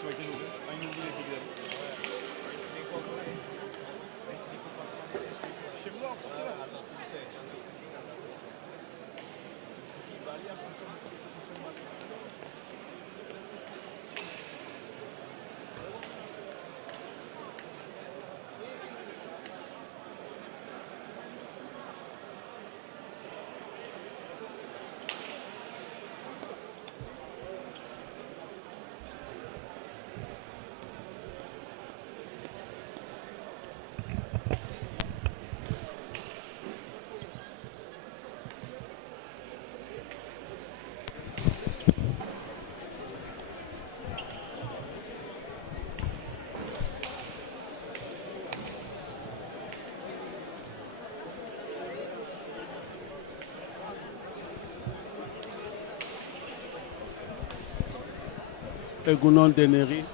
tu vois quel nouveau? Ah, une nouvelle équipe. Chegou forcément. Egunon Deneri.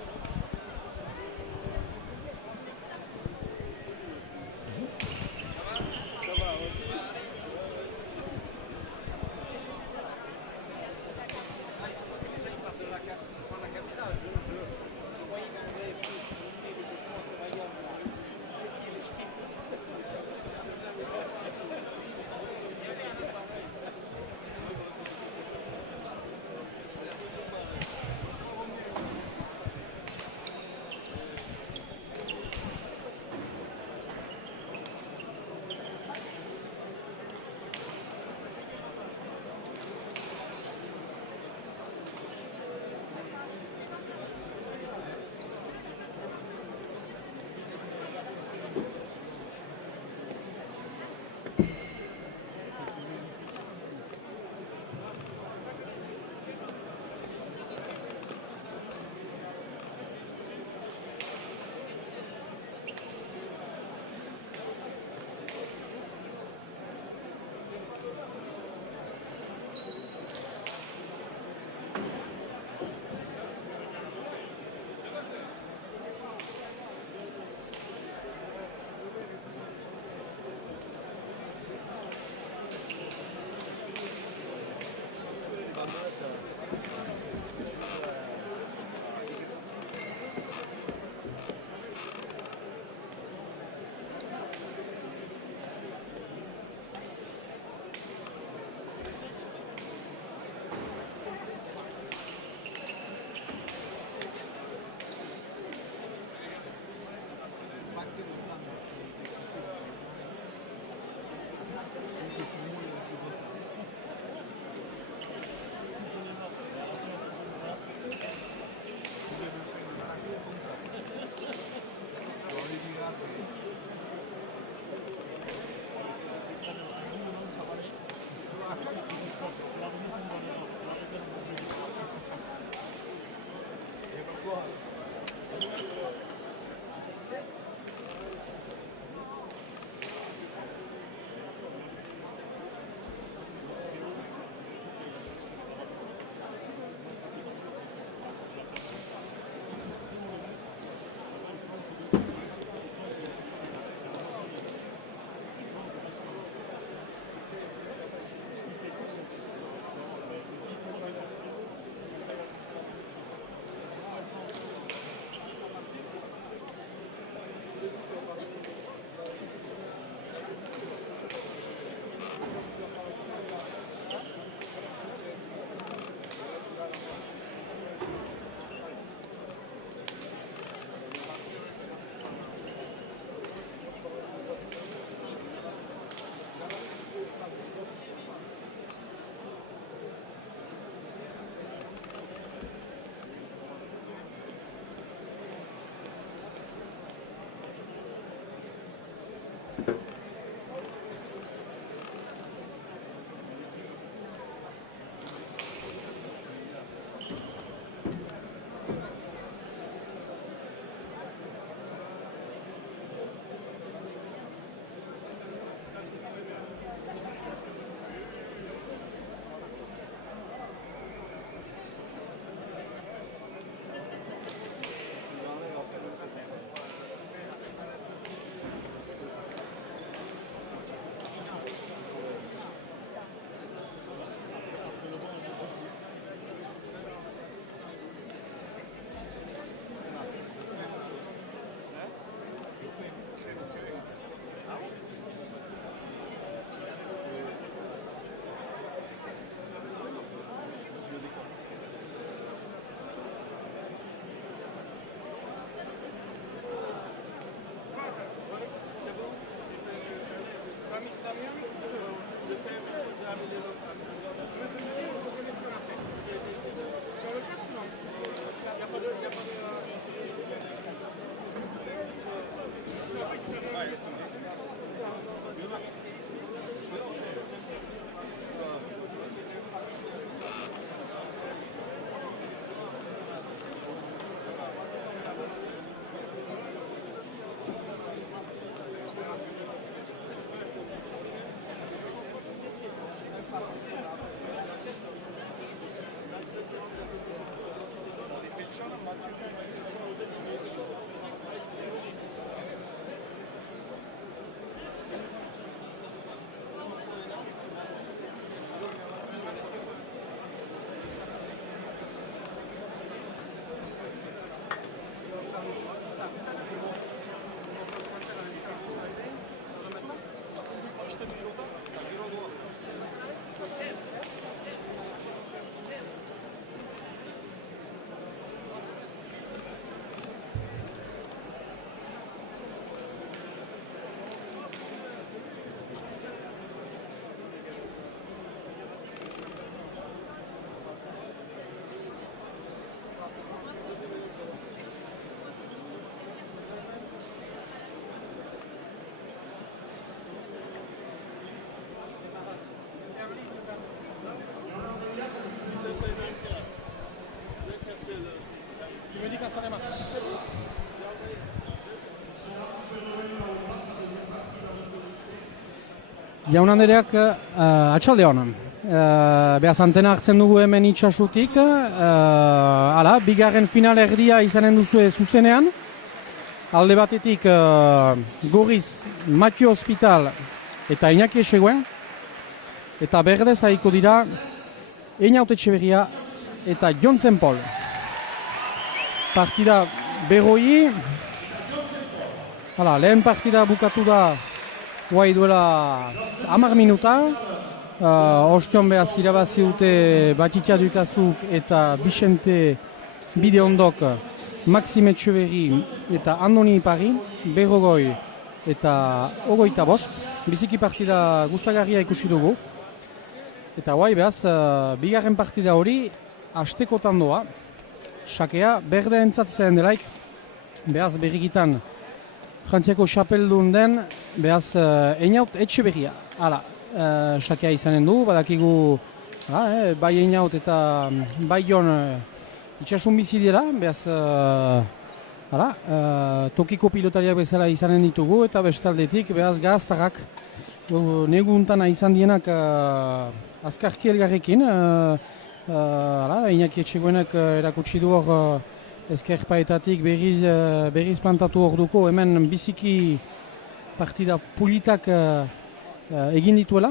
Jaun Andereak, atxalde hon. Beaz antena hartzen dugu hemen itxasutik. Bigarren final erdia izanen duzue zuzenean. Alde batetik Gorriz, Matio Hospital eta Iñaki Eseguen. Eta berdez haiko dira Einaut Etxeberria eta Jon Zenpol. Partida berroi. Lehen partida bukatu da guai duela 10 minuta. Ostion behaz irabazi dute Batitia Dukazuk eta Bixente Bideondok, Maxime Etxeberri eta Andoni Ipari, berrogoi eta ogoita bost. Biziki partida gustagarria ikusi dugu. Eta guai behaz, bigarren partida hori hastekotan doa. Sakea berde entzatzen delaik, behaz berrikitan Frantziako xapeldun den, behaz Einaut Etxeberria. Sakea izanen du, badakigu bai Einaut eta bai Jon itxasun bizi dira, behaz tokiko pilotariak bezala izanen ditugu eta bestaldetik behaz gaztarrak neguntana izan dienak azkarki elgarrekin. Iñaki Etxegoenak erakutsi du hor ezkerpaetatik berriz plantatu hor duko, hemen biziki partida pulitak egin dituela.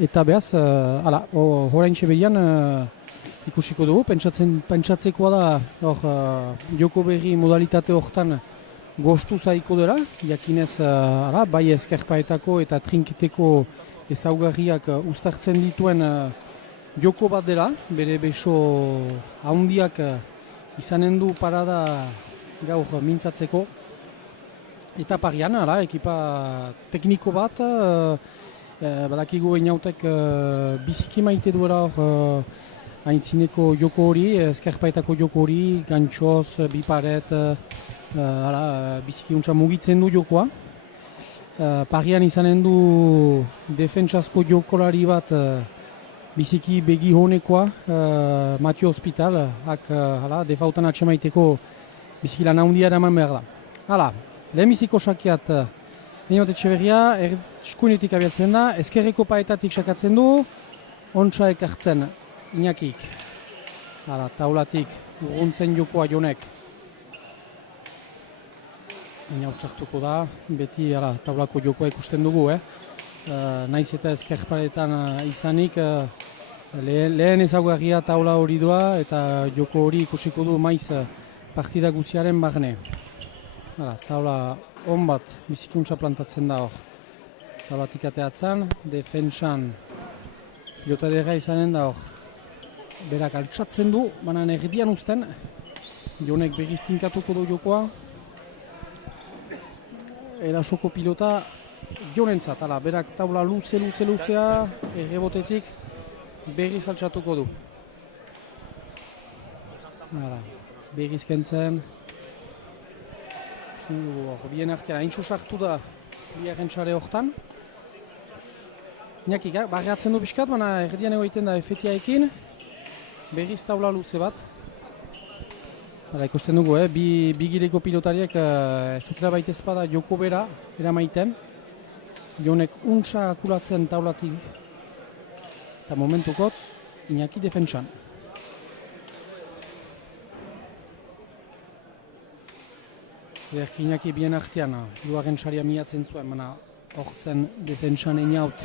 Eta behaz, horaintxe behian ikusiko dugu, pentsatzekoa da joko berri modalitate horretan gostu zaiko dela, jakinez bai ezkerpaetako eta trinketeko ezaugarriak uztartzen dituen joko bat dela, bere beso handiak izanen du parada gaur mintzatzeko. Eta parian, ekipa tekniko bat, badakigu Einautek biziki maite duela haintzineko joko hori, ezkerpaetako joko hori, gantxoz, biparet, biziki untsa mugitzen du jokoa. Parian izanen du defentsasko jokolari bat biziki begi honekoa, Matio Hospital, defautan atxemaiteko biziki lan handia eraman behar da. Lehenbiziko sakiat Einaut Etxeberria eskuinetik abiatzen da, ezkerreko paetatik sakatzen du, ontsa ekartzen Iñakik. Taulatik urruntzen jokoa Jonek. Einaut sartuko da, beti taulako jokoa ikusten dugu. Naiz eta ezkerparetan izanik, lehen ezaugarria taula hori doa eta joko hori ikusiko du maiz partida guztiaren barne. Taula on bat bizikuntza plantatzen da hor. Taulatik ateatzen, defentsan pilotadera izanen da hor. Berak altsatzen du, baina erdian uzten. Jonek berriz tinkatuko du jokoa. Erasoko pilota Jonentzat, berak taula luzea, errebotetik berriz altxatuko du. Berriz kentzen. Bien artean, haintxo sartu da biaren txare horretan. Iñaki, barriatzen du pixkat, baina erdian egoiten da efetiaekin. Berriz taula luze bat. Ikusten dugu, bi gireko pilotariak zutera baita ezpada joko bera eramaiten. Jonek untsa akulatzen taulatik. Eta momentukotz, Iñaki defentsan. Ederki Iñaki bien artean, duaren txaria miatzen zuen, baina hor zen defentsan Einaut.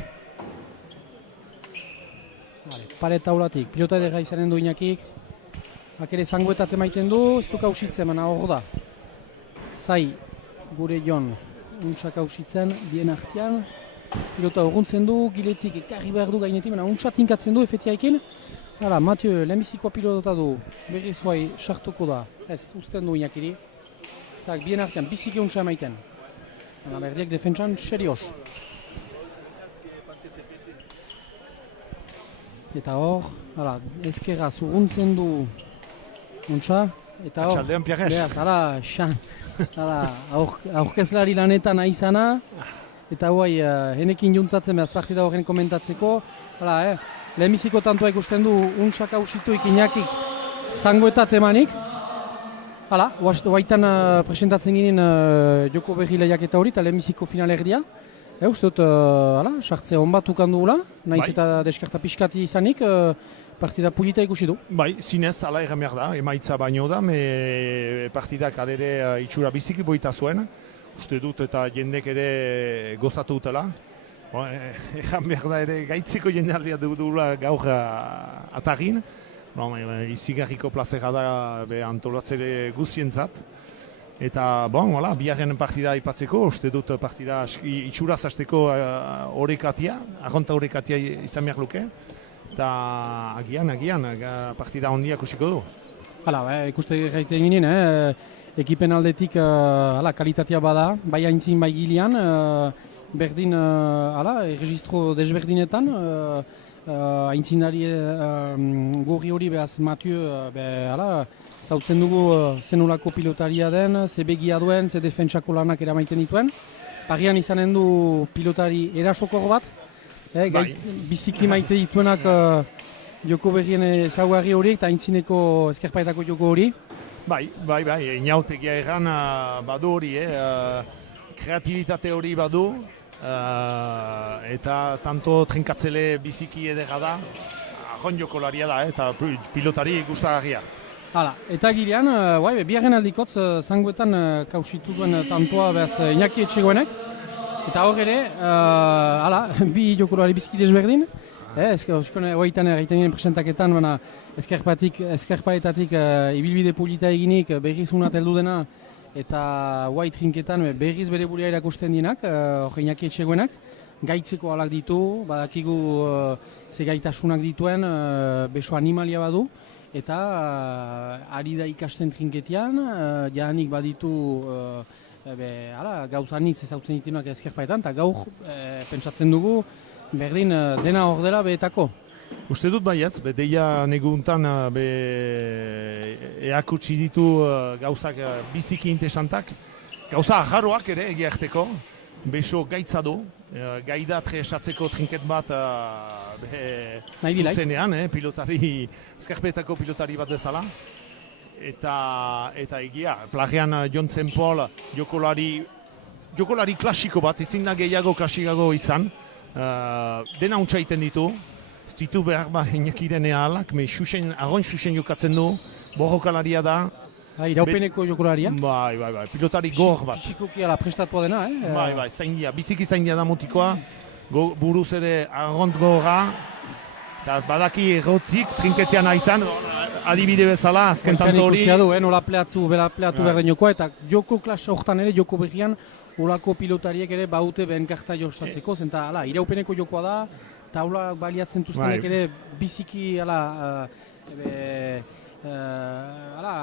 Pare taulatik, pilota edera izanen du Iñakik. Akere zangoetat emaiten du, ez du kausitzen, baina hor da. Zai, gure Jon, untsa kausitzen, bien artean. Pilota urruntzen du, giletik ekarri behar du gainetik, baina untsa tinkatzen du efetiaekin. Mathieu, lehenbizikoa pilota du, berriz guai sartuko da, ez, uzten du Iñakiri. Eta bien artean, biziki untsa emaiten. Berdiak defentsan, serioz. Eta hor, ezkerra zurruntzen du untsa. Eta hor, Atxaldean, Pierres. aurkezlari lanetan aizana. Eta guai, henekin juntzatzen behaz partida horren komentatzeko. Lehenbiziko tantua ikusten du untsak hausituik Iñakik zangoetat emanik. Oaitan presentatzen ginen joko berri lehiaketa hori, eta lehenbiziko final erdia. Uste dut, sartze hon bat ukan dugula, naiz Bai. eta deskarta pixkati izanik, partida pulita ikusi du. Bai, zinez, ala egan behar da, emaitza baino da, partidak alere itxura biziki boita zuen, uste dut eta jendek ere gozatu dutela. Egan behar da ere gaitzeko jendealdia dugula gaur atagin, izigarriko plazera da antolatzere guztientzat. Eta, biharren partida ipatzeko, uste dut partida itxuraz hasteko horrekatia, arronta horrekatia izan behar luke. Eta agian, partida ondiak usiko du. Ikuste gaiten ginen, ekipen aldetik kalitatea bada, bai haintzin bai gilean, berdin, erregistro desberdinetan, haintzindari gorri hori behaz Mathieu, zautzen dugu zenolako pilotaria den, ze begia duen, ze defentsako lanak eramaiten dituen. Parian izanen du pilotari erasokor bat, biziki maite dituenak joko berrien ezaugarri horiek eta aintzineko eskerpaetako joko hori. Bai, inautegia erran badu hori, kreatibitate hori badu, eta tanto trinkatzele biziki edera da, ahon jokolaria da, eta pilotari gustagarria. Eta gilean, biharren aldikotz, zangoetan kausitu duen tantoa behaz Iñaki Etxegoenek, eta hor ere, bi jokolari biziki desberdin, hoitan egiten ginen presentaketan, eskerpaetatik ibilbide polita eginik berriz unat heldu dena, eta guai trinketan berriz bere bulia erakusten dienak, hor Iñaki Etxegoenak, gaitzeko alak ditu, badakigu ze gaitasunak dituen, beso animalia badu, eta ari da ikasten trinketian, jadanik baditu gauzanitz ezautzen ditunak eskerpaetan, eta gaur pentsatzen dugu berdin dena hor dela behetako. Uste dut baietz, deia neguntan eakutsi ditu gauzak biziki interesantak, gauza ajarroak ere egiarteko, beso gaitza du, gaida tresatzeko trinket bat zuzenean, eskerpetako pilotari bat bezala. Eta egia, plagean Jontzen Paul jokolari klasiko bat, ezin da gehiago klasikago izan, dena untsa egiten ditu, ez ditu behar Iñakiren ehalak, arron xuxen jokatzen du, borrokalaria da. Iraupeneko jokolaria? Bai, pilotari gor bat. Txikoki ala prestatua dena, Bai, zaindia, biziki zaindia da mutikoa, buruz ere arront gorra, eta badaki errotik, trinketean izan, adibide bezala, azken tanto hori. Ikusia du, nola pleatu behar den jokoa, eta joko klase hortan ere, joko berrian, olako pilotariek ere baute benkarta jostatzeko, zenta, iraupeneko jokoa da, taula baliatzen duztenek ere biziki,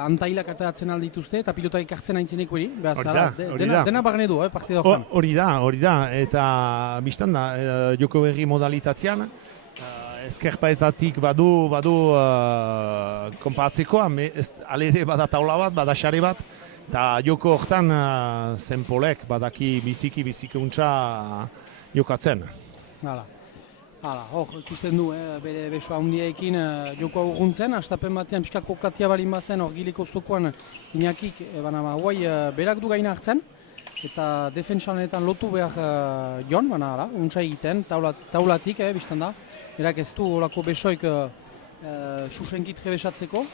antailak ateratzen aldituzte, eta pilotarik hartzen aintzeneko eri, dena barne du, partida hortan. Hori da, eta biztan da, joko berri modalitatean, eskerpaetatik badu konparatzekoa, alere bada taula bat, bada xare bat, eta joko hortan zenpolek badaki biziki untsa jokatzen. Hor, ikusten du, bere besoa handiekin joko urguntzen, astapen batean pixka kokatia balin bazen, hor gileko zokoan Iñakik, berak du gaina hartzen, eta defentsanetan lotu behar jon, untsa egiten, taulatik, biztan da, berak ez du horako besoik susenkit trebesatzeko,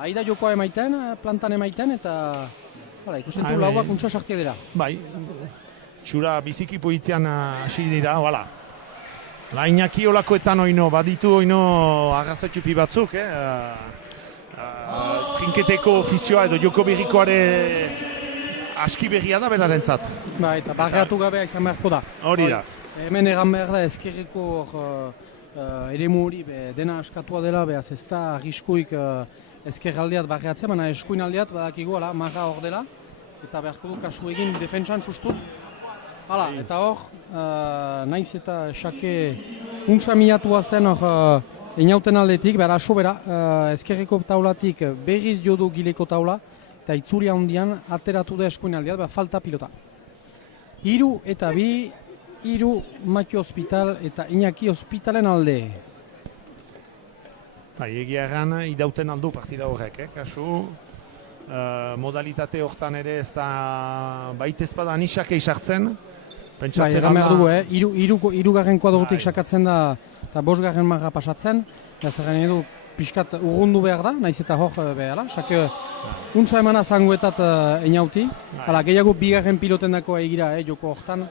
haida jokoa emaiten, plantan emaiten, eta ikusten du lauak untsa sartia dira. Bai, txura biziki poitian hasi dira, Iñaki olakoetan oino, baditu oino arrazatxupi batzuk, trinketeko ofizioa edo joko berrikoare aski berria da berarentzat. Bai, eta barreatu gabea izan beharko da. Hori da. Hemen egan behar da ezkerreko eremu hori dena askatua dela, behaz ez da arriskuik ezkerraldeat barreatzea, baina eskuin aldeat badakigu, marra hor dela, eta beharko du kasu egin defentsan sustut. Eta hor, naiz eta xake untsa miatua zen hor inauten aldetik, behar aso bera, ezkerreko taulatik berriz jodu gileko taula, eta itzulia hondian ateratu da eskuin aldeat, behar falta pilota. 3 eta 2, 3 Mathieu Hospital eta Iñaki Hospitalen alde. Egia erran, idauten aldu partida horrek, kasu. Modalitate hortan ere ez da baita ezpada anisak eixartzen, Pentsatzen egan behar alda- dugu, hirugarren kuadrotik Bai. sakatzen da, eta bosgarren marra pasatzen, ez garen edu, pixkat urrundu behar da, naiz eta hor behala, sake untsa emana zangoetat einauti, hala gehiago bigarren piloten dako egira, joko hortan,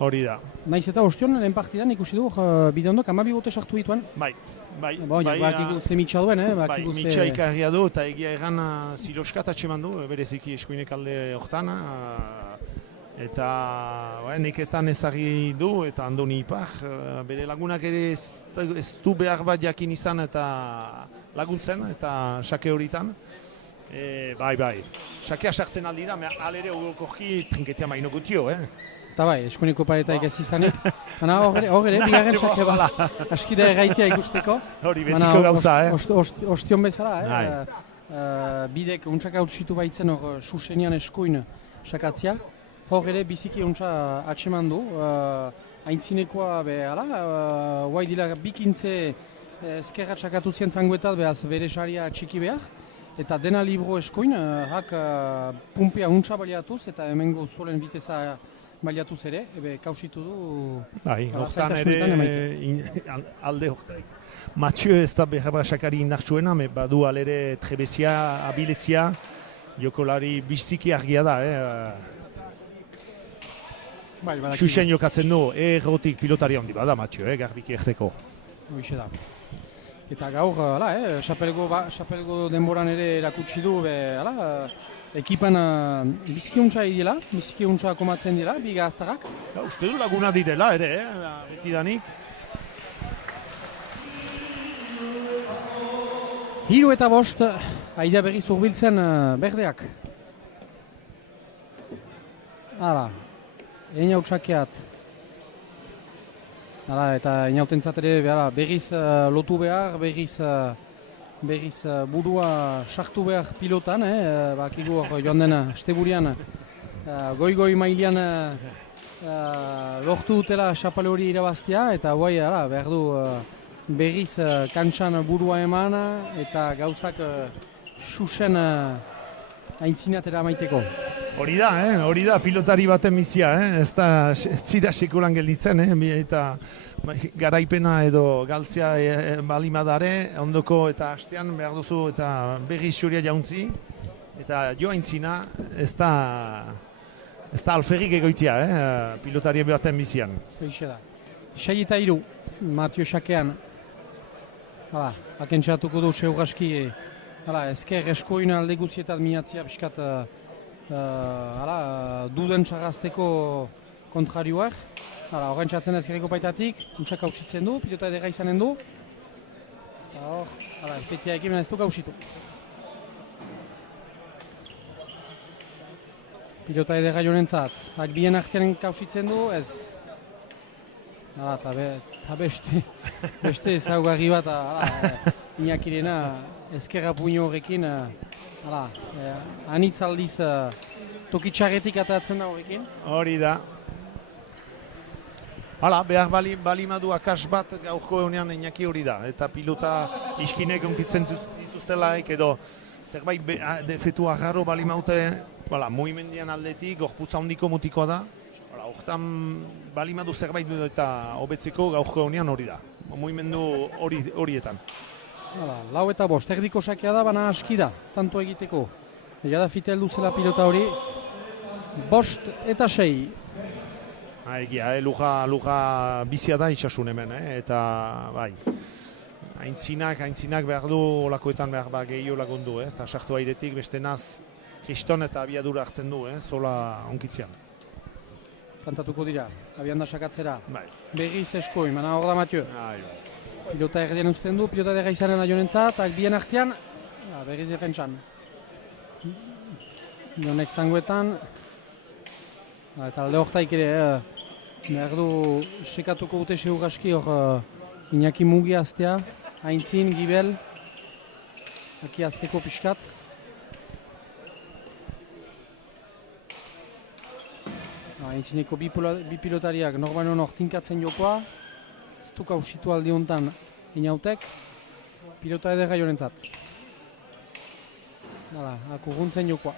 Hori da. naiz eta ostion, lehen partidan ikusi du, bide ondok, 12 bote sartu dituen, Bai. bakigu ze mitxa duen, Bai, bakigu mitxa ikarria du eta egia egan Ziloskat atxeman du, bereziki eskuinek alde hortan. Eta neketan ezagri du eta Andoni Ipar, bere lagunak ere ez du behar bat jakin izan eta laguntzen eta sake horitan. Bai, sakea sartzen aldira, alere ugokorki trinketea maino gutio, Eta bai, eskuineko paretaik ez izanik. Baina hor ere, bigarren sake bala, askida erraitea ikusteko. Hori betiko gauza, Ostion bezala, bidek untsak hautsitu baitzen hor susenian eskuin sakatzia. Hor ere biziki untsa atseman du, aintzinekoa behala, guai dila bikintze ezkerra txakatu zien zangoetat, behaz bere saria txiki behar, eta dena libro eskuin, hak pumpea untsa baliatuz, eta hemengo zolen biteza baliatuz ere, kausitu du... Bai, hortan ere alde hortan. Mathieu ez da behar sakari indartsuena, badu alere trebezia, abilezia, jokolari biziki argia da, Xuxen jokatzen du, errotik pilotari handi bada, Mathieu, garbiki erteko. Hoixe da. Eta gaur, xapelgo denboran ere erakutsi du, ekipan biziki untsa idela, biziki untsa komatzen dira, bi gaztarrak. Uste du laguna direla ere, betidanik. 3 eta 5, aida berriz urbiltzen berdeak. Hala, einautsakeat. Hala, eta einautentzat ere berriz lotu behar, berriz burua sartu behar pilotan, bakigu hor joan dena, Esteburian, goi mailean lortu dutela xapale hori irabaztea, eta guai behar du berriz kantxan burua eman, eta gauzak xuxen aintzinatera maiteko. Hori da pilotari baten mizia, ez zira sekulan gelditzen, eta garaipena edo galtzea balimadare, ondoko eta hastean behar duzu eta berri xuria jauntzi, eta jo aintzina ez da alferrik egoitia, pilotari baten mizian. Eixe da. 6 eta 3, Mathieu Xakean, akentxatuko du Seurgaski, ezker eskuin alde guzietat minatzia piskat duden txarrazteko kontrarioak. Horren txatzen ezkerreko paitatik, untsak hausitzen du, pilota edera izanen du. Efektia ekimen ez du hausitu. Pilota edera jonentzat, bien artean hausitzen du, ez... Eta beste ezaugarri bat, Iñakirena ezkerra puño horrekin, anitz aldiz tokitxarretik atatzen da horrekin. Hori da. Behar balimadu akas bat gaurko egunean Iñaki hori da. Eta pilota iskinek onkitzen dituztelaik edo zerbait defetu agarro balimaute, mugimendian aldetik, gorputza hondiko mutikoa da. Hortan balimadu zerbait eta hobetzeko gaurko egunean hori da. Mugimendu horietan. 4 eta 5, erdiko sakea da, baina aski da, tanto egiteko. Ega da fitel duzela pilota hori. 5 eta 6. Egia, luja bizia da itxasun hemen, eta bai. Aintzinak behar du olakoetan behar gehiago lagundu, eta sartu airetik beste naz kriston eta abiadura hartzen du, zola onkitzean. Kantatuko dira, abian da sakatzera. Bai. Berriz eskuin, baina hor da Mathieu. Pilota erdian uzten du, pilota dega izanen da jonentzat, bien artean, berriz defentsan. Jonek zangoetan, eta alde hortaik ere, behar du sekatuko dute Seurgaski hor Iñaki Mugi aztea, Aintzin, Gibel, aki azteko pixkat. Aintzineko bi pilotariak norbaino hor tinkatzen jokoa, ez duk hausitu aldi honetan inautek, pilota edera jorentzat. Akurruntzen jokoa.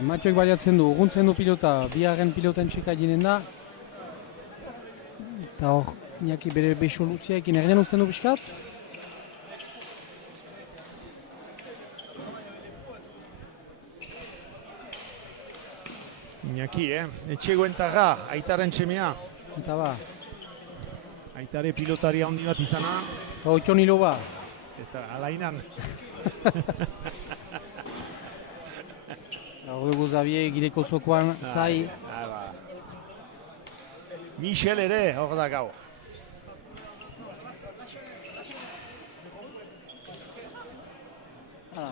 Matioek baliatzen du, urruntzen du pilota, bigarren piloten txeka jinen da. Eta hor, Iñaki bere beso luziaekin erdian uzten du pixkat. Iñaki, etxegoen taga, aitaren txemea. Eta ba, Aitare pilotaria handi bat izana, eta oiton hilo ba. eta alainan. Hor dugu Xavier gireko zokoan, zai. Michel ere, hor da gaur.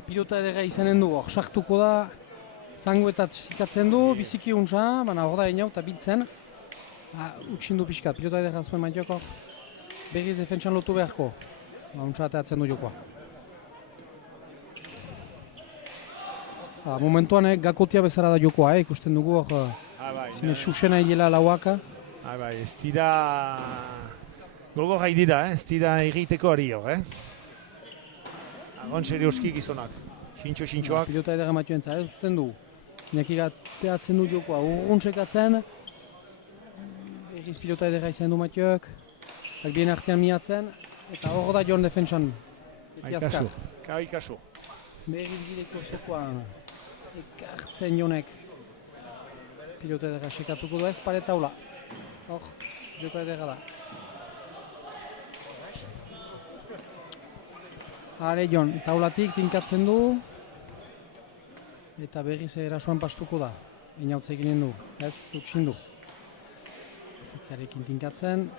Pilota edera izanen du, hor sartuko da. Zangoetat zikatzen du, biziki untsa, baina hor da einau eta biltzen. Utsin du pixkat, pilota edera zuen Matiok hor. Berriz defentsan lotu beharko. Untsa ateatzen du jokoa. Momentuan gakotia bezala da jokoa, ikusten dugu hor. Zine susena hilela lauaka. Ez dira gogo gai dira, ez dira egiteko ari hor, Agon serioski gizonak, xintxoak. Pilota edera Matioen za, usten du. Iñaki gateatzen du jokoa, urruntsekatzen. Berriz pilota edera izan du Matioek. Bien artean miatzen, eta hor da joan defentsan. Kaikasu. Berriz gireko zokoan. Ekartzen jonek. Pilota edera sekatuko du ez, pare taula. Hor, pilota edera da. Hare Jon, taulatik tinkatzen du. Eta berriz erasoan pastuko da. Inautze eginen du, ez, utsin du. Fetziarekin tinkatzen.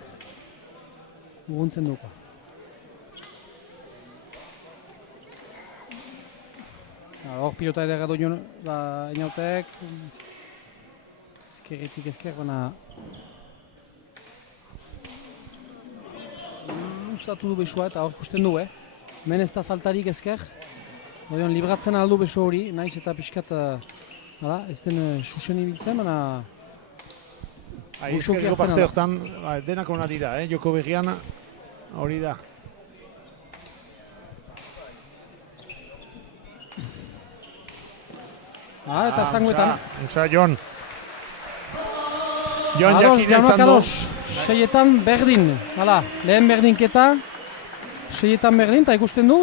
Urruntzen duko. Hor pilota edera du inautek. Ezkerretik ezker, baina luzatu du besoa eta hor kusten du, Hemen ez da faltarik ezker. Oion, libratzen aldu beso hori, naiz eta pixkat ez den susen ibiltzen, baina Ezkerreko parte hortan denak ona dira, joko berrian hori da. Eta zangoetan. Untsa, Jon. Jon jakinen zandu. Seietan berdin, lehen berdinketa. Seietan berdin, eta ikusten du,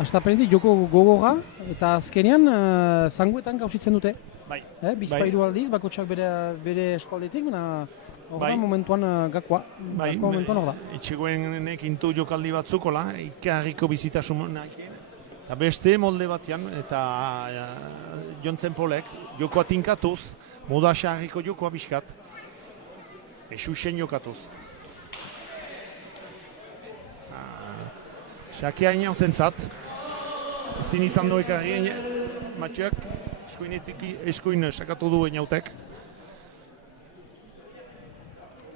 astapenetik joko gogorra, eta azkenean zangoetan gauzitzen dute. Bizpairu aldiz, bakotxak bere eskualdetik, baina momentuan gakoa. Momentuan hor da. Etxegoenek intu jokaldi batzukola, ikarriko bizitasunak. Eta beste molde batean, eta Jontzen Polek, jokoa tinkatuz, moda xarriko jokoa biskat. Xuxen jokatuz. Xakea inauten zat. Ezin izan doek argien Matioak, eskuin sakatu du inautek.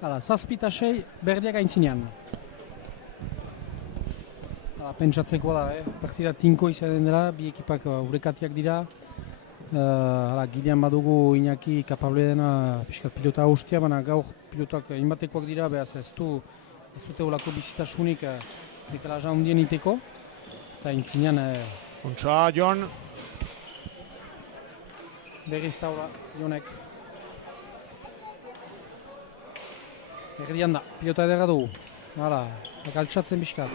Zazpita sei berdiak aintzinean. Pentsatzeko da, partida tinko izanen dela, bi ekipak urekatiak dira. Gilean badugu Iñaki kapable dena pixkat pilota ustia, baina gaur pilotak inbatekoak dira, behaz ez dute olako bizitasunik dekalaja hundien iteko. Eta intzinean... Kontza, Jon. Berriz taula, Jonek. Erdian da, pilota edera dugu. Galtsatzen pixkat.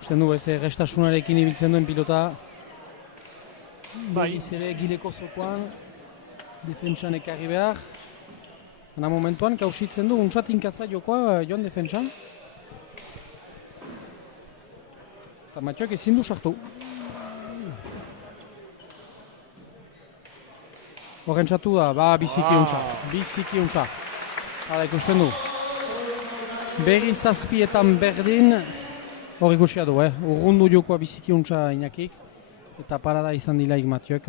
Usten du, restasunarekin ibiltzen duen pilota. Berriz ere gileko zokoan. Defentsan ekarri behar. Hana momentuan, kausitzen du, untxatinkatza jokoa joan defentsan. Eta Matioak ezin du sartu. Horrentzatu da, biziki untxa. Biziki untxa. Hala ikusten du. Berri zazpietan berdin. Hor ikusia du, urrundu jokoa biziki untxa Iñakik. Eta parada izan dilaik Matioek,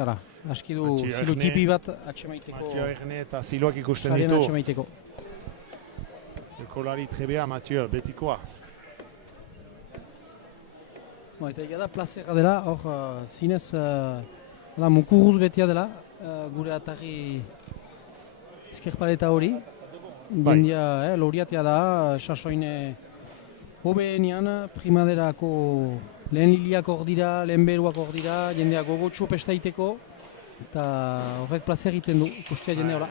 aski du zilukipi bat atxemaiteko. Matio Erne eta ziloak ikusten ditu. Atxemaiteko. Ekolari trebea Matio, betikoa. Eta egia da plazera dela, hor zinez mukurruz betia dela, gure atarri ezkerpaleta hori. Loriatia da, sasoine hobeenean primaderako Lehen liliak hor dira, lehen beruak hor dira, jendea gogotxu pestaiteko, eta horrek plazer egiten du, ikustea jendea hola.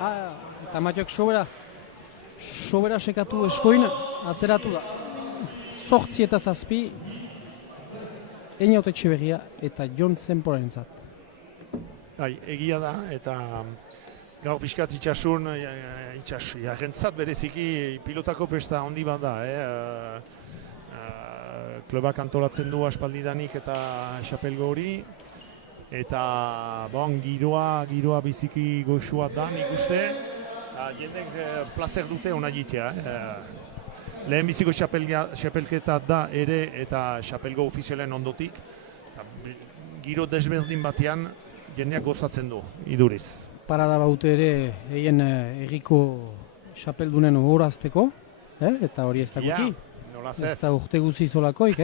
Eta Matiok sobera sekatu eskoin, ateratu da. 8 eta 7, Einaut Etxeberria eta Jon Zenporarentzat. Egia da, eta gaur pixkat itxasun, jarrentzat bereziki pilotako pesta handi bat da. Klubak antolatzen du aspaldidanik eta xapelgo hori, eta giroa biziki goxua da nik uste, jendek plazer dute hona jitea. Lehen biziko xapelketa da ere eta xapelgo ofizialen ondotik, giro desberdin batean jendeak gozatzen du, iduriz. Parada baute ere egin erriko xapeldunen horazteko, eta hori ez dakuki. Ez da urte guzi zolakoik,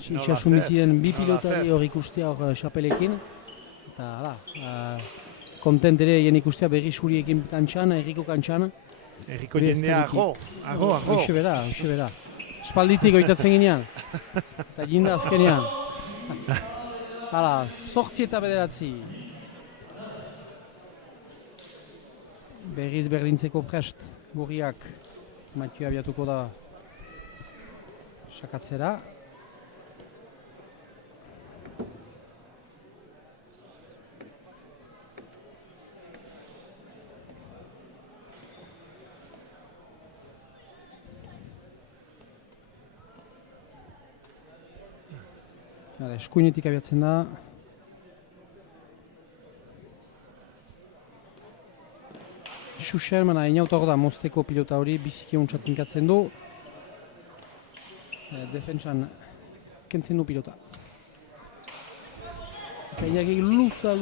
Itxasumizien bi pilotari hor ikustea hor xapelekin. Eta, kontent ere egin ikustea berri suriekin kantxan, erriko kantxan. Erriko jendea, ago. Hoxe bera. Espalditik oitatzen ginean. Eta jinda azkenean. 8 eta 9. Berriz berdintzeko prest, gorriak. Matio abiatuko da sakatzera. Eskuinetik abiatzen da. Xuxer, mana Einaut hor da mozteko pilota hori, biziki ontsat tinkatzen du. Defentsan kentzen du pilota. Eta inagik luza.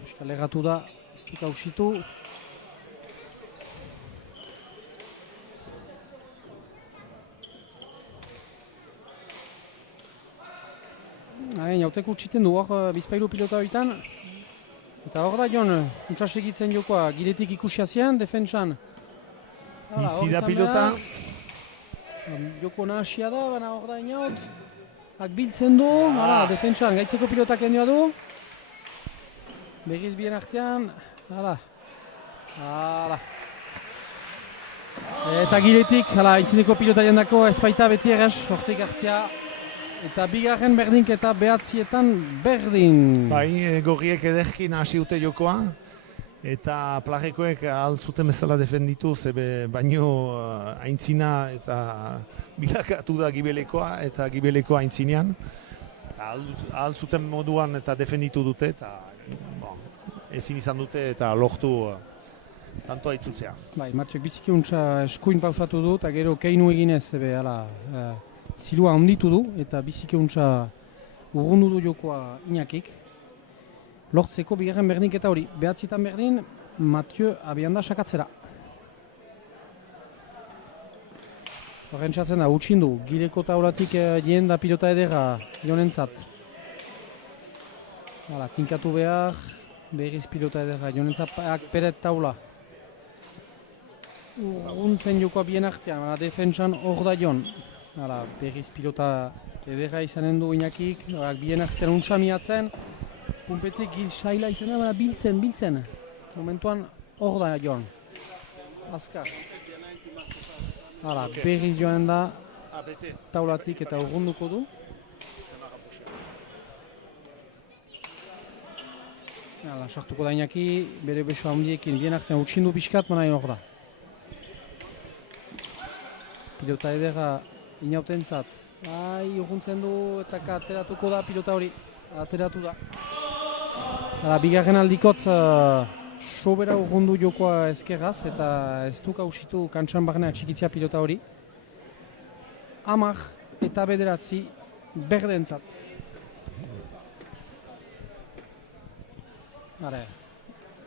Euskal erratu da, ez duk hausitu. Einautek utxiten du hor bizpailu pilota horietan. Eta hor da Jon, untsa segitzen jokoa, giretik ikusiazian, defentsan. Bizi da pilota. Joko nahasia da, baina hor da Einaut. Biltzen du, defentsan, gaitzeko pilotak endioa du. Berriz bien artean, Eta giretik, intzineko pilotarien dako ezpaita beti errez, hortik hartzea. Eta bigarren berdinketa 9etan berdin. Gorriek ederkin hasi dute jokoa. Eta plagekoek altzuten bezala defenditu, baino aintzina eta bilakatu da gibelekoa eta gibelekoa aintzinean. Altzuten moduan eta defenditu dute, eta ezin izan dute eta lortu tantoa itzutzea. Martiok biziki untsa eskuin pausatu du, eta gero keinu eginez, zilua onditu du, eta biziki untsa urrundu du jokoa Iñakik. Lortzeko bigarren berdinketa hori. 9etan berdin, Mathieu abian da sakatzera. Horren txatzen da, utxindu, gireko taulatik jien da pilota edera Jonentzat. Tinkatu behar, berriz pilota edera Jonentzat peret taula. Urruntzen jokoa bien artean, defentsan hor da Jon. Berriz pilota edera izanen du Iñakik, bien artean untsa miatzen. Pumpetek saila izan da, biltzen. Momentuan hor da Jon. Azkar. Berriz joan da taulatik eta urrunduko du. Sartuko da Iñaki, bere besoa handiekin, bien artean utxindu pixkat, mana hor da. Pilota edera Inautentzat. Urruntzen du eta ateratuko da pilota hori. Ateratu da. Bigarren aldikotz sobera urrundu jokoa ezkerraz eta ez duk hausitu kantxan barnea txikitzea pilota hori. 10 eta 9 berdentzat.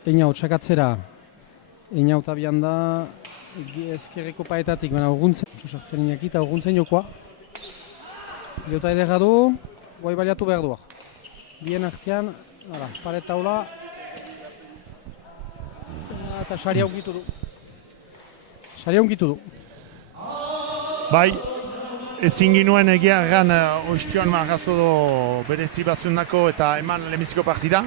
Einaut sakatzera. Einaut abian da ezkerreko paetatik, baina urruntzen. Sartzen Iñaki eta urruntzen jokoa. Pilota edera du, guai baliatu behar duak. Bien artean, paret taula. Eta sari aukitu du. Saria unkitu du. Bai, ezin ginuen egia erran oiztioan marrazo berezi batzundako eta eman lehenbiziko partida.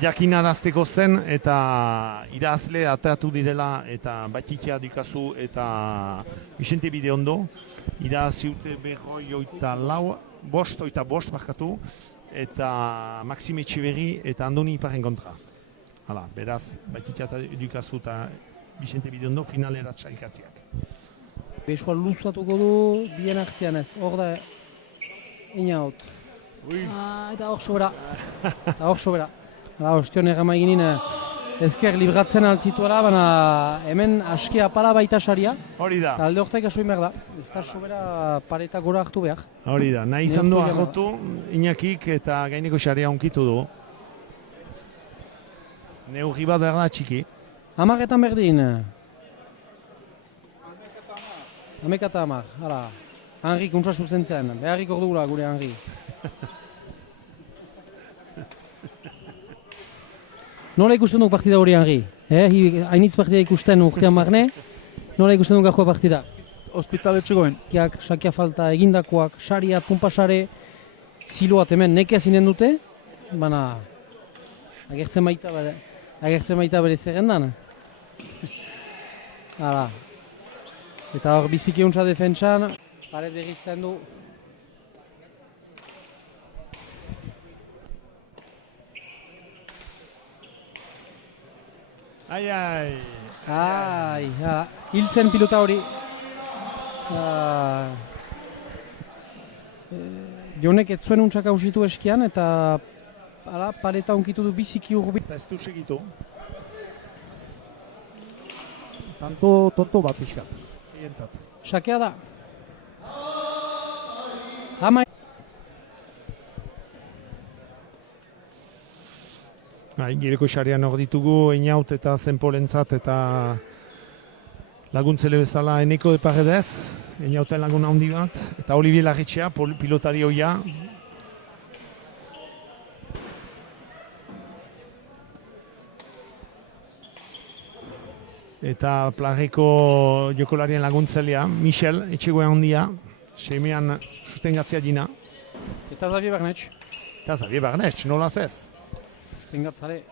Jakin arazteko zen eta irazle ateatu direla eta Batikia dukazu eta Vicente Bideondo. Iraziute berroi oita lau, bost markatu eta Maxime Etxeberri eta Andoni Iparen kontra. Hala, beraz, Batikia dukazu eta Vicente Bideondo finalera txaikatziak. Besua luzatuko du, bien artean ez, hor da, inaut. Eta hor sobera. Hala, ostion errama eginin ezker libratzen altzituela, baina hemen aski apala baita saria. Hori da. Alde horretaik asoin behar da. Ez da sobera pareta gora hartu behar. Hori da, nahi izan du agotu, Iñakik eta gaineko saria unkitu du. Neurri bat behar da txiki. Amaretan berdin. Amekata amar, hala. Henri kuntza sustentzen, beharrik ordugula gure Henri. Nola ikusten duk partida hori Henri? Hainitz partida ikusten urtean marne, nola ikusten duk gajoa partida? Ospitaletxegoen. Sakia falta egindakoak, saria, pumpasare, ziloat hemen nekea zinen dute, baina agertzen baita bere zerrendan. Hala. Eta hor biziki untza defentsan, paret berriz zen du. Hiltzen pilota hori. Jonek ez zuen untzak hausitu eskian eta pareta onkitu du biziki urbi. Eta ez du segitu. Tonto bat pixkat. Ientzat. Sakea da. Hama. Gireko xarian hor ditugu, Einaut eta Zenpolentzat eta laguntzele bezala Eneko de Paredes, Einauten lagun handi bat, eta Olivier Larritxea, pilotari hoia. Eta Plageko jokolarien laguntzelea, Michel, etxegoen handia, semean sustengatzea dina. Eta Xavier Barnetx. Eta Xavier Barnetx, nolaz ez? Sustengatzare.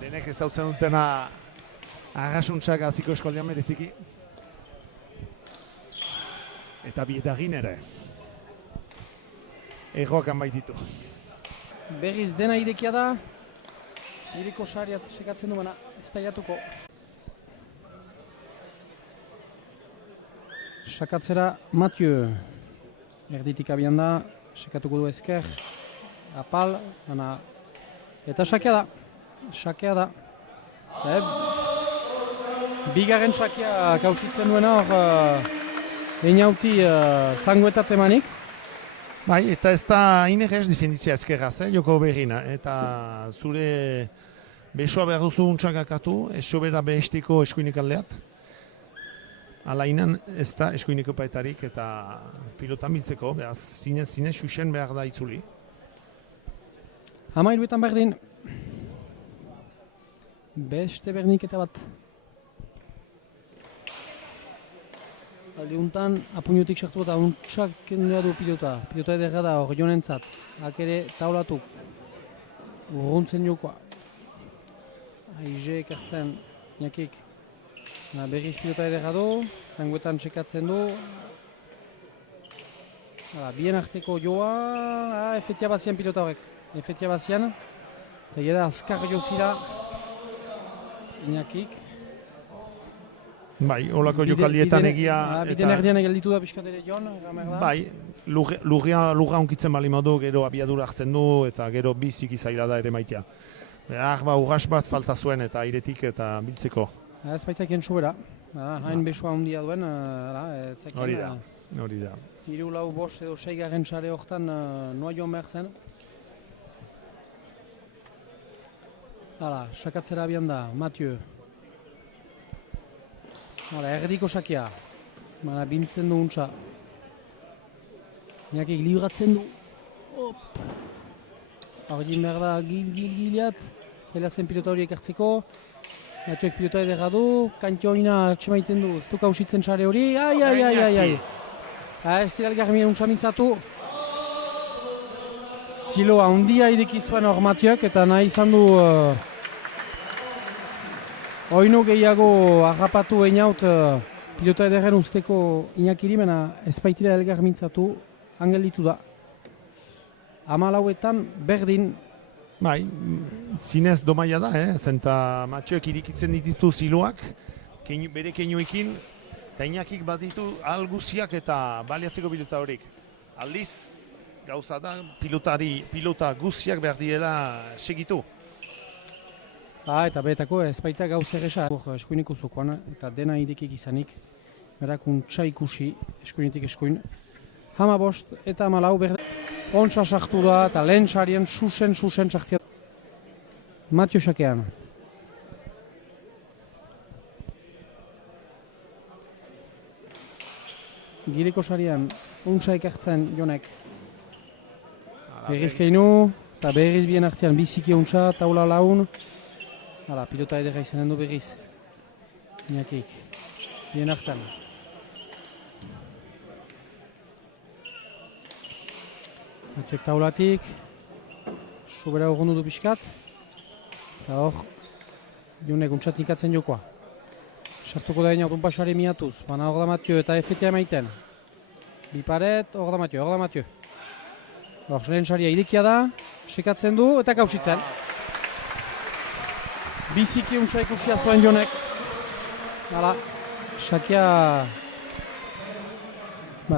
Denek ez dautzen dutena arrasuntzak aziko eskoldean mereziki. Eta bietagin ere. Erroakan baititu. Berriz dena irekia da. Ireko sariat sekatzen du baina ez da jatuko. Sakatzera Mathieu. Erditik abian da. Sekatuko du ezker. Apal. Eta sakea da. Bigarren sakea kausitzen duena hor Einauti zangoetat emanik. Bai, eta ez da inerrez defenditzea ezkerraz, joko berrina. Eta zure besoa behar duzu untsak akatu, ez sobera behestiko eskuinik aldeat. Alainan ez da eskuineko paetarik eta pilotan biltzeko, behaz zinez xuxen behar da itzuli. Hamairuetan berdin. Beste berniketa bat. Aldiuntan apuñotik sartu eta untsak kendua du pilota. Pilota ederra da hor jonentzat. Akere taulatuk. Urruntzen jokoa. Aize ekartzen Iñakik. Berriz pilota ederra du. Zangoetan txekatzen du. Bien arteko joa. Efetia bazian pilota horrek. Efetia bazian. Eta geda azkar jozira Iñakik. Bai, holako jokaldietan egia... Biden erdian egalditu da pixkat ere Jon, Gamerda. Bai, lurra onkitzen bali modu, gero abiadura hartzen du eta gero biziki zaila da ere maitea. Urras bat falta zuen eta airetik eta biltzeko. Ez baitzakien sobera. Hain besua handia duen. Hori da. Hiru lau bost edo 6. sare horretan noa joan behar zen. Sakatzera abian da, Mathieu. Erdiko sakia. Bintzen du untsa. Iñakik libratzen du. Hor egin behar da gil-giliat. Zaila zen pilota horiek hartzeko. Matioek pilota ederra du, Kantioina atxemaiten du, ez du kausitzen sare hori, ai. Ez dira elgarmi untsamintzatu. Ziloa handia idekizuen hor Matioek eta nahi izan du oino gehiago agapatu einaut pilota ederren usteko Iñakiri, mena ez baitira elgarmintzatu, angel ditu da. 14etan berdin. Bai, zinez domaia da, zenta Matioek irikitzen ditu ziloak, bere keinoekin, eta Iñakik baditu alguziak eta baliatzeko pilota horik. Aldiz, gauza da, pilota guziak behar diela segitu. Eta beretako ez baita gauz erresa. Eskuineko zokoan, eta dena idekik izanik, berakuntza ikusi, eskuinetik eskuin. 15 eta 14 berdin. Ontsa sartu da eta lehen sarien susen sartia. Matio xakean. Gireko sarian ontsa ekartzen Jonek. Berriz keinu eta berriz bien artean biziki ontsa, taula laun. Hala, pilota edera izanen du berriz. Iñakik. Bien artean. Matioek taulatik, sobera horrendu du pixkat, eta hor, Jonek untsatik atzen jokoa. Sartuko da ina pasare miatuz, baina hor da Matio eta efetea emaiten. Biparet, hor da Matio. Hor, lehen saria idekia da, sekatzen du eta kausitzen. Biziki untsa ikusia zuen Jonek. Hala, sakia,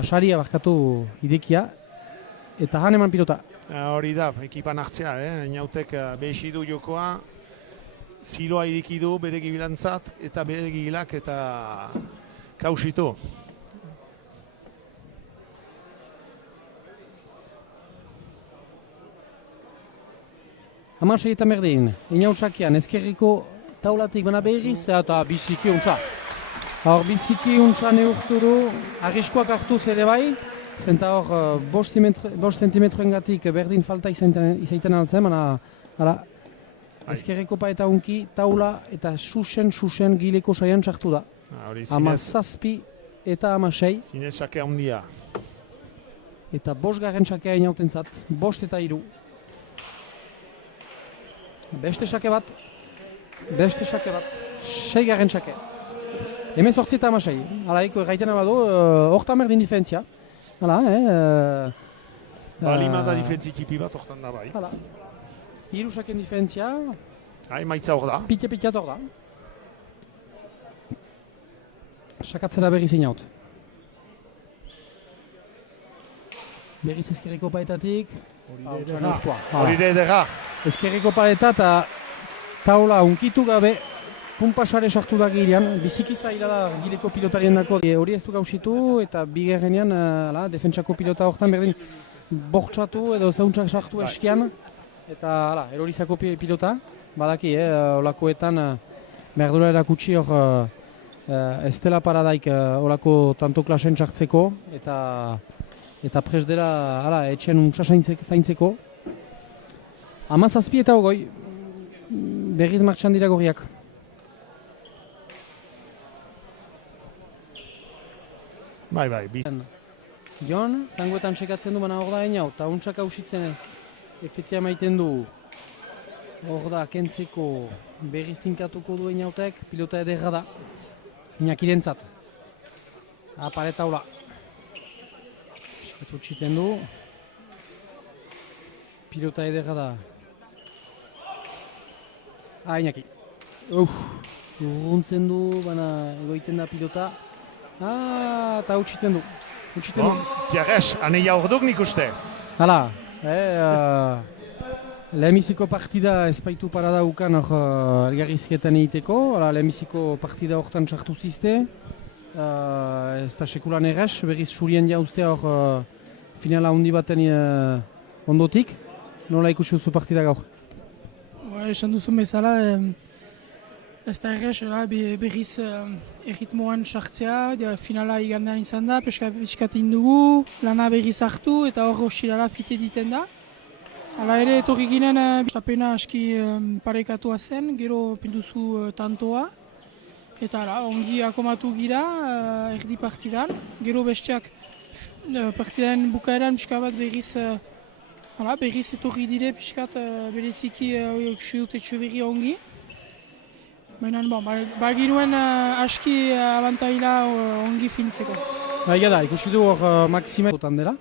saria barkatu idekia. Eta han eman pilota. Hori da, ekipan hartzea, Inautek behesi du jokoa, ziloa idiki du bere gibilantzat, eta bere gilak eta kausitu. Hamasei eta berdin, Inautsakian, ezkerriko taulatik bana berriz, eta biziki untsa. Hor biziki untsa neurturu, arriskoak hartuz ere bai, zenta hor 5 zentimetroengatik berdin falta izaiten altzen, baina ezkerreko paeta unki, taula eta susen gileko saian sartu da. 17 eta 16. Zinez sakea handia. Eta 5. sakea inautentzat, 5 eta 3. Beste sake bat, 6. sake. 18 eta 16. Hala, gaiten abadu, hortan berdin diferentzia. Hala, Balima da difentzi tipi bat, hortan da bai. Hala. 3 saken diferentzia. Maitza hor da. Pitiat hor da. Sakatzera berriz inaut. Berriz ezkerreko paetatik. Hori edera. Ezkerreko paeta eta taula unkitu gabe. Pumpasare sartu da girean, biziki zaila da gileko pilotarien dako. Hori ez du gauzitu eta bigarrenean defentsako pilota horretan berdin bortxatu edo zeuntsak sartu eskian. Eta erorizako pilota, badaki, olakoetan berdura erakutsi hor ez dela paradaik olako tanto klasen sartzeko eta prest dela etxen untsa zaintzeko. 17 eta 20, berriz martxan dira gorriak. Bai. Jon, zangoetan sekatzen du baina hor da enau, eta untsak hausitzen ez. Efetia maiten du, hor da, kentzeko berriz tinkatuko du enautek, pilota ederra da. Iñakirentzat. Apare taula. Eskatu txiten du. Pilota ederra da. Iñaki. Urruntzen du, baina egoiten da pilota. Eta utxiten du. Piares, aneia orduk nik uste. Hala, lehenbiziko partida ezpaitu parada ukan elgarrizketan egiteko. Lehenbiziko partida horretan sartu zizte. Ez da sekulan errez, berriz surien jauzte hor finala handi baten ondotik. Nola ikusi duzu partida gaur? Esan duzun bezala, ez da errez, berriz erritmoan sartzea, finala igandean izan da, peskat indugu, lana berriz hartu eta hor osirala fite diten da. Hala ere, etorri ginen, tapena aski parekatua zen, gero pinduzu tantoa. Eta ara, ongi akomatu gira, erdi partidan. Gero besteak partidan bukaeran pixka bat berriz etorri dire pixkat bereziki dute txuberri ongi. Baina, bagiruen aski abantaila ongi fintzeko. Egia da, ikusi du hor Maximetan dela.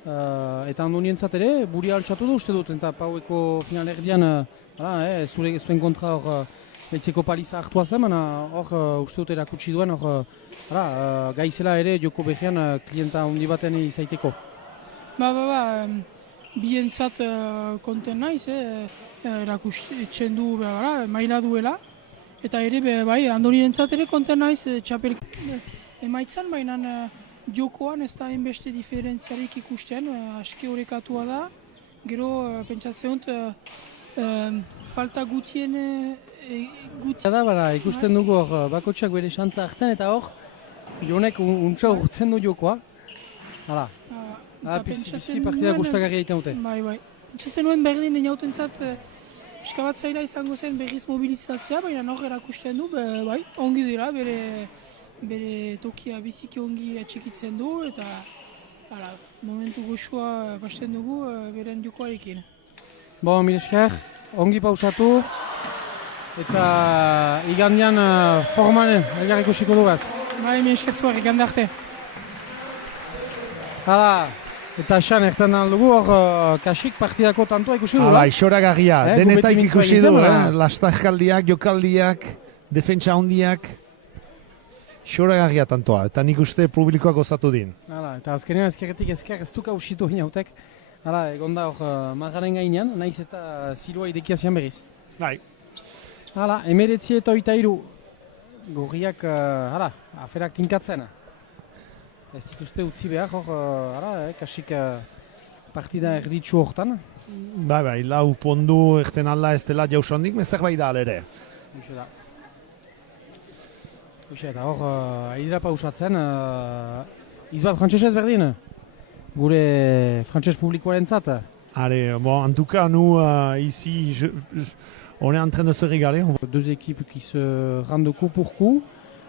Eta andonientzat ere, buri altxatu du uste dut, eta paueko final erdian, zuen kontra hor Leitzeko paliza hartua zen, baina hor uste dut erakutsi duen, gaizela ere joko behian klienta handi baten izaiteko. Bientzat konten naiz, erakusten du maila duela. Eta ere, andonientzat ere konten naiz txapel emaitzan, baina jokoan ez da hainbeste diferentziarik ikusten, aski horrekatua da. Gero, pentsatzen dut, falta gutien ikusten dugu hor bakotxak bere xantza hartzen eta hor jonek untsa urtzen du jokoa. Hala, bizki partida gustagarria egiten dute. Bai. Pentsatzen nuen berdin inauten zat, pixka bat zaila izango zen berriz mobilizatzea, baina hor erakusten du, ongi dira, bere tokia biziki ongi atxikitzen du, eta momentu goxua basten dugu beren jokoarekin. Mil esker, ongi pausatu, eta igandean forman elgar ikusiko dugaz. Mil esker zuak, igande arte. Hala, eta esan ertan aldugu hor kasik partidako tantoa ikusi du. Hala, isoragarria, denetaik ikusi du, lastarkaldiak, jokaldiak, defentsa hondiak. Isoragarria tantoa, eta nik uste publikoak gozatu din. Hala, eta azkenean ezkerretik ezker ez duka usitu inautek. Hala, egonda hor margaren gainean, naiz eta zilua idekia zian berriz. Bai. Hala, 19:23. Gorriak, aferak tinkatzen. Ez dituzte utzi behar, hor, kasik partida erditzu hortan. Bai, lau pondu erten alda ez dela jauz handik, mezak bai da alere. Eta hor, aidera pausatzen, izbat frantzesez berdin, gure frantzes publikoaren zat. Allez, en tout cas, nous, ici, on est en train de se régaler. Deux équipes qui se rendent coup pour coup.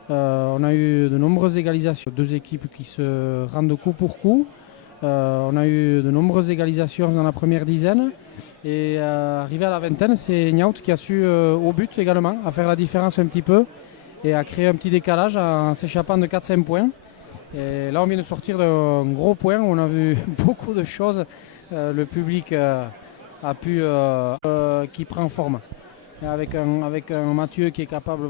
On a eu de nombreuses égalisations. Deux équipes qui se rendent coup pour coup. On a eu de nombreuses égalisations dans la première dizaine. Et arrivé à la vingtaine, c'est Niaut qui a su, au but également, à faire la différence un petit peu et à créer un petit décalage en s'échappant de 4-5 points. Et là, on vient de sortir d'un gros point où on a vu beaucoup de choses. Le public a pu qui prend forme. Et avec un Mathieu qui est capable